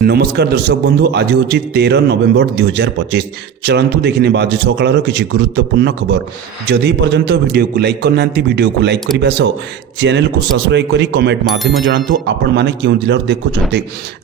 नमस्कार दर्शक बंधु आज हूँ 13 नवेम्बर 2025। चलतु देखने आज सकाल किसी गुरुत्वपूर्ण खबर। जदि पर्यंत वीडियो को लाइक करना वीडियो को लाइक करने सह चैनल को सब्सक्राइब करी कमेंट माध्यम जानतु आपण मैंने क्यों जिले देखुं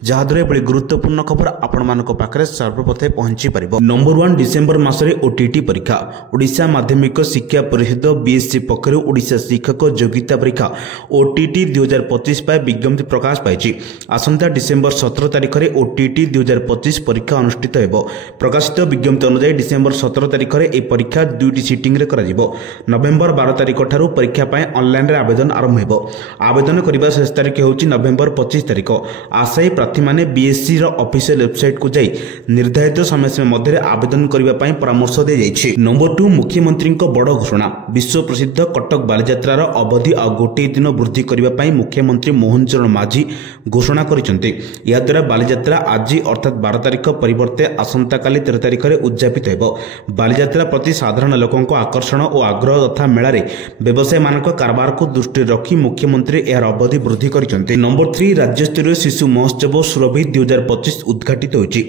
जहाद्वारा एभली गुरुत्वपूर्ण खबर आपण मान पाखे सर्वप्रथम पहुंची पार। नंबर 1 डिसेम्बर मासरे ओटीटी परीक्षा ओडिशा माध्यमिक शिक्षा परिषद बीएससी पक्षर ओडिशा शिक्षक योग्यता परीक्षा ओटीटी 2025 विज्ञप्ति प्रकाश पाई। आसंता डिसेम्बर 17 तारिख ओटीटी 2025 परीक्षा अनुष्ठित हेबो। प्रकाशित विज्ञप्ति अनुसार डिसेम्बर 17 तारिख में यह परीक्षा 2टी सिटिंग रे करा जिवो। नवेम्बर 12 तारिख ठारू परीक्षा पाए ऑनलाइन रे आवेदन आरंभ हेबो। आवेदन करबा शेष तारिख होची नवेम्बर 25 तारिख। आशायी प्रार्थी माने बीएससी रो ऑफिशियल वेबसाइट को जाई निर्धारित समय सीमा मध्य आवेदन करबा पाए परामर्श दे जायछि। नंबर 2 मुख्यमंत्री बड़ घोषणा विश्व प्रसिद्ध कटक बालीजात्रार अवधि आ गोटे दिन वृद्धि करबा पाए मुख्यमंत्री मोहन चरण माझी घोषणा करिसेंति। या द्वारा बालीजात्रा आज अर्थात 12 तारिख परिवर्ते आसंता काली 13 तारिख में उद्यापित हेबो। बालीजात्रा प्रति साधारण लोकों आकर्षण और आग्रह तथा मेलारे व्यवसायी मानक कारबार को दृष्टि रखी मुख्यमंत्री यार अवधि वृद्धि करिसेंति। नंबर 3 राज्य स्तरीय शिशु महोत्सव सुरभि 2025 उद्घाटित होइछि।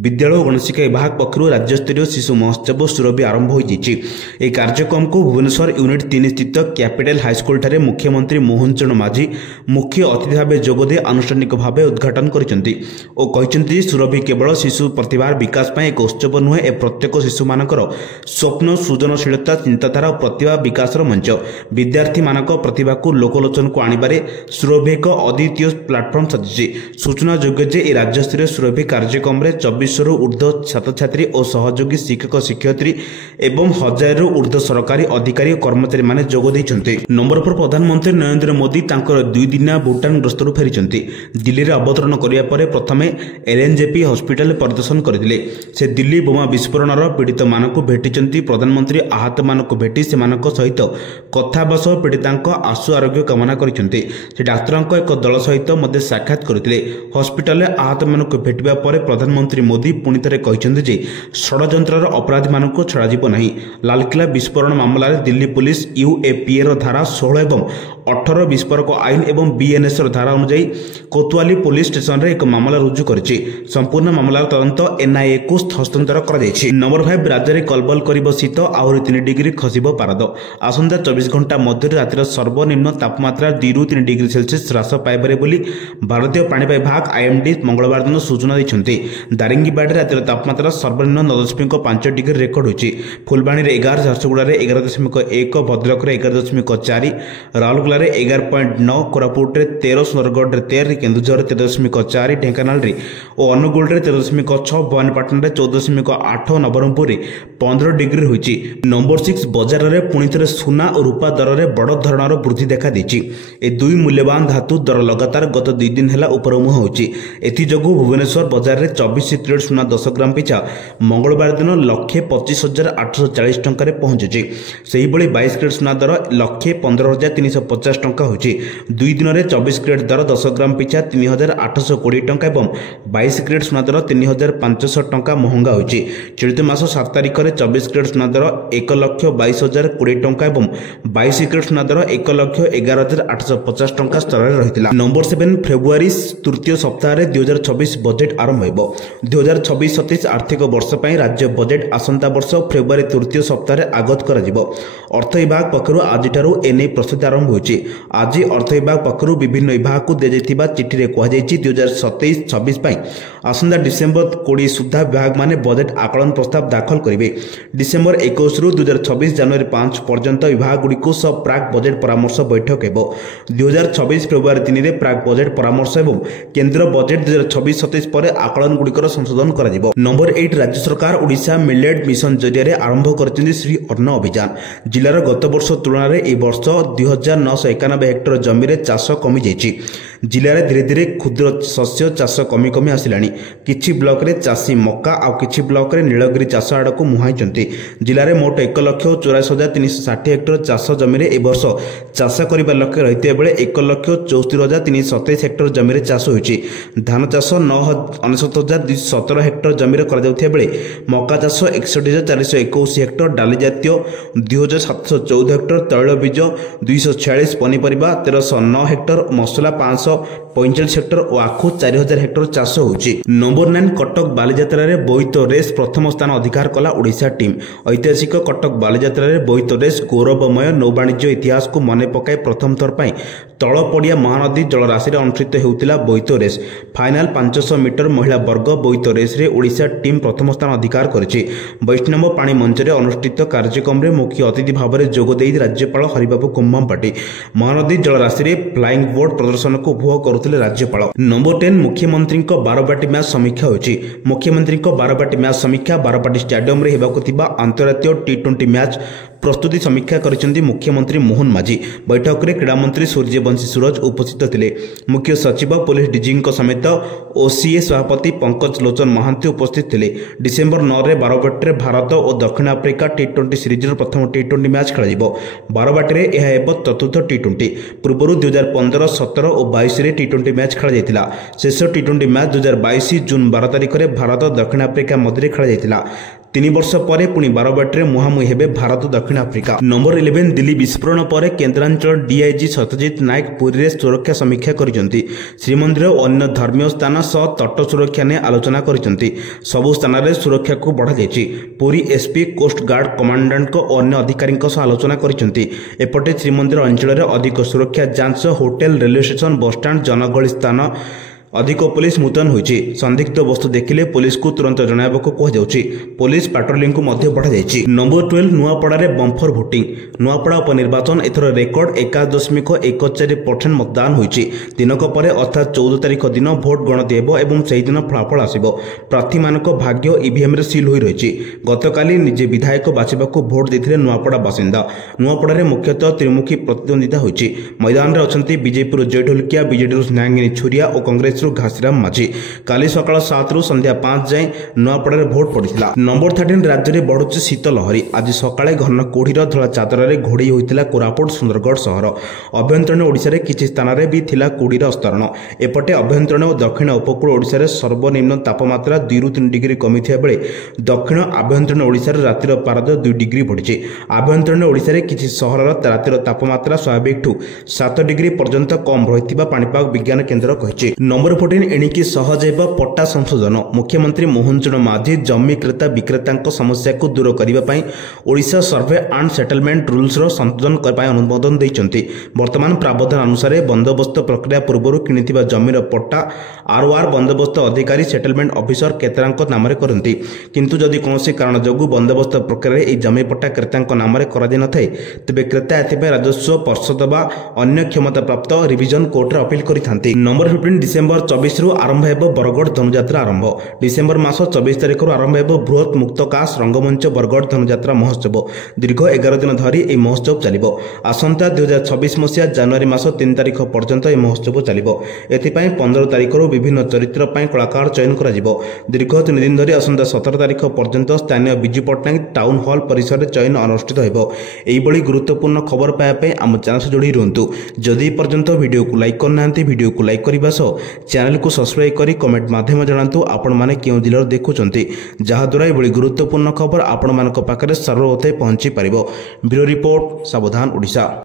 विद्यालय और गणशिक्षा विभाग पक्षरु राज्य स्तरीय शिशु महोत्सव सुरभि आरंभ हो जाइछि। यह कार्यक्रम को भुवनेश्वर यूनिट 3 स्थित कैपिटल हाईस्कल ठारे मुख्यमंत्री मोहन चरण माझी मुख्य अतिथि भाव जोगदे आनुष्ठानिक भाव उद्घाटन करिसेंति और कहते सुरभि केवल शिशु प्रतिभार विकास एक उत्सव नुहे ए प्रत्येक शिशु मानकर स्वप्न सृजनशीलता चिंताधारा और प्रतिभा विकास मंच। विद्यार्थी मानक प्रतिभा को लोकलोचन को आनिबारे सुरभि एक अद्वितीय प्लाटफर्म साजिଛି। सूचना योग्य जे ए राज्य स्तरीय सुरभि कार्यक्रम में 24 ऊर्ध्व छात्र छात्री और सहयोगी शिक्षक शिक्षयित्री एवं 1000 ऊर्ध्व सरकारी अधिकारी और कर्मचारी माने जोग दैछन्ते। नंबर 4 प्रधानमंत्री नरेंद्र मोदी तांकर 2 दिनिया भूटान गस्तरु फेरिछन्ते। दिल्ली रे अवतरण करिया परे प्रथमे एलएनजेपी हॉस्पिटल परिदर्शन करथिले। से दिल्ली बोमा विस्फोरण पीड़ित मानक भेटिचंती। प्रधानमंत्री आहत मानक भेटी से मानक सहित कथाबस पीड़ितांक आशु आरोग्य कामना करिसेंते। से डाक्तरंक एक दल सहित मध्य साक्षात करथिले। हॉस्पिटल आहत मानक भेटिबा परे प्रधानमंत्री मोदी पुणी थे कहते जे षड्यंत्रर अपराधी मानक छड़ा जीव नहीं। लालकिला विस्फोरण मामला रे दिल्ली पुलिस यूएपीए धारा 16 एवं 18 विस्फोरक आईन एवं बीएनएस धारा अनुଯାयी कोतवाली पुलिस स्टेशन रे एक मामला रुजु करिछि। संपूर्ण मामलार तदंत एनआईए को हस्तांतर करा जायछि। नंबर 5 राज्य में कलबल करिबो शीत आहुरी 3 डिग्री खसिबो पारद। आसंता 24 घंटा मध्य रातिर सर्वनिम्न तापमात्रा 2 ରୁ 3 डिग्री सेल्सियस ह्रास पाइबारे बोली भारतीय पाणीपाग विभाग आईएमडी मंगलवार दिन सूचना दैछन्ते। दारिंगीबाड़ी रातिर तापमात्रा सर्वनिम्न 9.5 डिग्री रेकर्ड होइछि। फुलबाणी रे 11, झारसुगुड़ा रे 11.1, भद्रक रे 11.4, राउरकेला रे 11.9, कोरापुट रे 13, सुंदरगढ़ रे 13, केन्दुझर रे 13.4, ढेंकानाल रे और अनुगुल रे 13.6, भवानीपाटना रे 14.8, नवरंगपुर रे 15 डिग्री होइछि। नंबर 6 बजार रे पुणी थे सुना और रूपा दर रे बड़ धरणर वृद्धि देखा देछि। ए दुई मूल्यवान धातु दर लगातार गत 2 दिन हेला उपरमुह होइछि। एथि जगु भुवनेश्वर बजार रे 24 कैरेट सुना 10 ग्राम पिछा मंगलवार दिन 1,25,840 टंका रे पहुंचिछि। सेही बळी 22 कैरेट सुना दर 1,15,350 टंका होइछि। 2 दिन रे 24 कैरेट दर 10 ग्राम पिछा 3,820 टंका एवं 22 कैरेट सुना दर 3,500 टंका महंगा होइछि। चलित मास 7 तारिख में 24 कैरेट सुना दर 1,22,020 टंका एवं 22 कैरेट सुना दर 1,11,850 टंका स्तर में रहितला। नंबर 7 फेब्रुआरी तृतीय सप्ताह रे 2026 बजेट आरंभ हेबो। 2026-27 आर्थिक वर्ष पई राज्य बजेट आसंता वर्ष फेब्रुआरी तृतीय सप्ताह रे आगत करा जिवो। अर्थ विभाग पक्षरु आज ठारू एने प्रस्तुति आरंभ होइछि। आज अर्थ विभाग पक्षरु विभिन्न विभाग को दे जाइतिबा चिठी रे कहै जाइछि 2027-26 पई आसंता डिसेम्बर 20 सुधा विभाग माने बजेट आकलन प्रस्ताव दाखल करिवे। डिसेम्बर 21 रु 2026 जनवरी 5 पर्यंत विभाग गुड़िको सब प्राक बजेट परामर्श बैठक हेबो। 2026 फेब्रुआरी 3 रे प्राक बजेट परामर्श एवं केंद्र बजेट 2026-27 पर आकलन गुड़िकर संशोधन करा जिवो। नंबर 8 राज्य सरकार ओडिशा मिलेट मिशन जरिया आरंभ करछन्ती श्री अन्न अभियान। जिलार गत वर्ष तुलना रे ए वर्ष 2991 हेक्टर जमी रे चाष कमी जाइछि। जिले में धीरे धीरे क्षुद्र शस्य चाष कमी कमी आसिलानी। किछि ब्लॉक रे चाषी मक्का आ किछि ब्लॉक रे नीलगिरी चाष आड़ को मुहाइचंती। जिले में मोट 1,84,360 हेक्टर चाष जमी रे ए वर्ष चाष करबा लक्ष्य रहिते बेले 1,74,327 हेक्टर जमी रे चाष होइछि। धान चाष 9,99,217 हेक्टर जमी रे करा जाउथिया बेले मक्का चाष 61,421 हेक्टर, डाली जातीय 2,714 हेक्टर, तैलबीज 246, पनीपरिबा 1,309 हेक्टर, मसला 545 हेक्टर और आखु 4,000 हेक्टर चाष होउछि। नंबर 9 कटक बालीजात्रा रे बोईत रेस प्रथम स्थान अधिकार कला ओडिशा टीम। ऐतिहासिक कटक बालीजात्रा रे बोईत रेस गौरवमय नौवाणिज्य इतिहास को मन पकाई प्रथम थर पर तलपड़िया महानदी जलराशि अनुष्ठित होता बोईत रेस। फाइनाल 500 मीटर महिला वर्ग बोईत रेस रे ओडिशा टीम प्रथम स्थान अधिकार करिछि। वैष्णव पाणी मंच रे अनुष्ठित कार्यक्रम रे मुख्य अतिथि भाव में जोगदे राज्यपाल हरिबाबू कुम्भमपाटी महानदी जलराशि रे फ्लाइंग बोट प्रदर्शन को उपभोग करुथिले राज्यपाल। नंबर 10 मुख्यमंत्री बारवाटी मैच समीक्षा होछि। मुख्यमंत्री बारवाटी मैच समीक्षा बारवाटी स्टेडियम रे हेबाकु थिबा अंतर्राष्ट्रीय टी20 मैच प्रस्तुति समीक्षा करिसेंती मुख्यमंत्री मोहन माझी। बैठक में क्रीड़ा मंत्री सूर्यवंशी सूरज उपस्थित थिले। मुख्य सचिव पुलिस डीजी समेत ओसीए सभापति पंकज लोचन महांती उपस्थित थिले। डिसेम्बर 9 रे बारवाटी रे भारत और दक्षिण आफ्रिका टी20 सीरीज प्रथम टी20 मैच खेल बारवाटी रे यह हेब चतुर्थ टी20। पूर्व 2015, 17 और 22 रे टी20 मैच खेल जाइतिला। शेष टी20 मैच 2022 जून 12 तारिख में भारत दक्षिण आफ्रिका मध्य खेल जाइतिला। 3 वर्ष पर पुणी बारवाटी रे मुहांमुही हेबे भारत दक्षिण आफ्रिका। नंबर 11 दिल्ली विस्फोरण पर केन्द्रांचल डीआईजी सत्यजित नायक पुरी रे सुरक्षा समीक्षा करिसेंती। श्रीमंदिर और अन्य धर्मीय स्थान सह तट सुरक्षा ने आलोचना करिसेंती। सबु स्थान रे सुरक्षा को बढ़ा जायछि। Puri SP coast guard commandant को अन्य अधिकारी सह आलोचना करिसेंती। एपटे श्रीमंदिर अंचल रे अधिक सुरक्षा जांच, hotel, railway station, bus stand, जनगहली स्थान अधिक पुलिस मुतयन होइछि। संदिग्ध वस्तु देखिले पुलिस को तुरंत जणाइबाकू कहुछि। पुलिस पेट्रोलिंग को मध्य बढ़ा जायछि। नंबर 12 नुआपड़ा रे बम्फर भोटिंग। नुआपड़ा उपनिर्वाचन एथर रेकर्ड 1.14% मतदान होइछि। दिनक परे अर्थात 14 तारिख दिन भोट गणति हेबो एवं सेहि दिन फलाफल आसिबो। प्रार्थी मानक भाग्य ईवीएम रे सील होई रहिछि। गतकाली निजे विधायक बाछिबाकू भोट देथिले नुआपड़ा बासिंदा। नुआपड़ा रे मुख्यतः त्रिमुखी प्रतिद्वंदिता होइछि। मैदान रे अछंती बीजेपी जय ढोलकिया, बीजेडी स्नेहांगिनी छुरिया और कांग्रेस घासीराम माझी। काली सकाळ 7 रु संध्या 5 जाए नुआपड़ा भोट पड़ता। नंबर 13 राज्य में बढ़ुची शीत लहरी। आज सकाळे घन कोढ़ीर धला चादर में घोड़े होता कोरापुट सुंदरगढ़ सहर। अभ्यंतरण ओडिशा रे किछि स्थान रे भी थिला कोढ़ीर अस्तरण। एपटे अभ्यंतरण और दक्षिण उपकूल ओडिशा रे सर्वनिम्न तापमात्रा 2 ରୁ 3 डिग्री कमिथिया बेले दक्षिण आभ्यंतरण ओडिशा रे रातिर पारद 2 डिग्री बढ़िछि। आभ्यंतरण ओडिशा रे किछि सहरर रातिर तापमात्रा स्वाभाविक ठू 7 डिग्री पर्यंत कम रहिथिबा पाणीपाग विज्ञान केन्द्र कहिछि। नंबर 14 एणिकी सहज हेब पट्टा संशोधन। मुख्यमंत्री मोहन माझी जमी क्रेता विक्रेता समस्या को दूर करने Odisha survey and settlement rules संशोधन अनुमोदन देइचंती। वर्तमान प्रावधान अनुसार बंदोबस्त प्रक्रिया पूर्व किणिथिबा जमीर पट्टा आरओआर बंदोबस्त अधिकारी सेटलमेंट ऑफिसर क्रेतांक नाम करती। किंतु जदि कौनसी कारण जोगु बंदोबस्त प्रक्रिया यह जमी पट्टा क्रेतांक नाम न थाए तेबे क्रेता एथिपाई राजस्व पर्षद बा अन्य क्षमता प्राप्त रिविजन कोर्ट रे अपील करिथांती। नंबर 15 डिसेम्बर 24 रु आरंभ हेब बरगढ़ धनुजात्रा आरंभ। डिसेम्बर मास 24 तारिख रु आरंभ हेब बृहत मुक्तकाश रंगमंच बरगढ़ धनुजात्रा महोत्सव। दीर्घ 11 दिन धरी यह महोत्सव चलिबो। आसंता 2026 मसीहा जनवरी मास 3 तारिख पर्यंत यह महोत्सव चलिबो। एथिपाई 15 तारिख रु विभिन्न चरित्र पाई कलाकार चयन करा जिवो। दीर्घ 3 दिन धरी आसंता 17 तारिख पर्यंत स्थानीय बिजू पट्टनायक टाउन हॉल परिसर रे चयन अनुष्ठित हेबो। एही बड़ी गुरुत्वपूर्ण खबर पाया पे आम चैनल से जोड़ी रहंतु। जदि पर्यंत वीडियो को लाइक करनांती वीडियो को लाइक करबा सो चैनल को सब्सक्राइब करी कमेंट माध्यम जणांतु आपण माने केउ जिल्लार देखुचंती, जहा द्वारा एभली गुरुत्वपूर्ण खबर आपण मानक पाखरे सर्वप्रथम पहुंची परिबो। ब्यूरो रिपोर्ट, सावधान ओडिशा।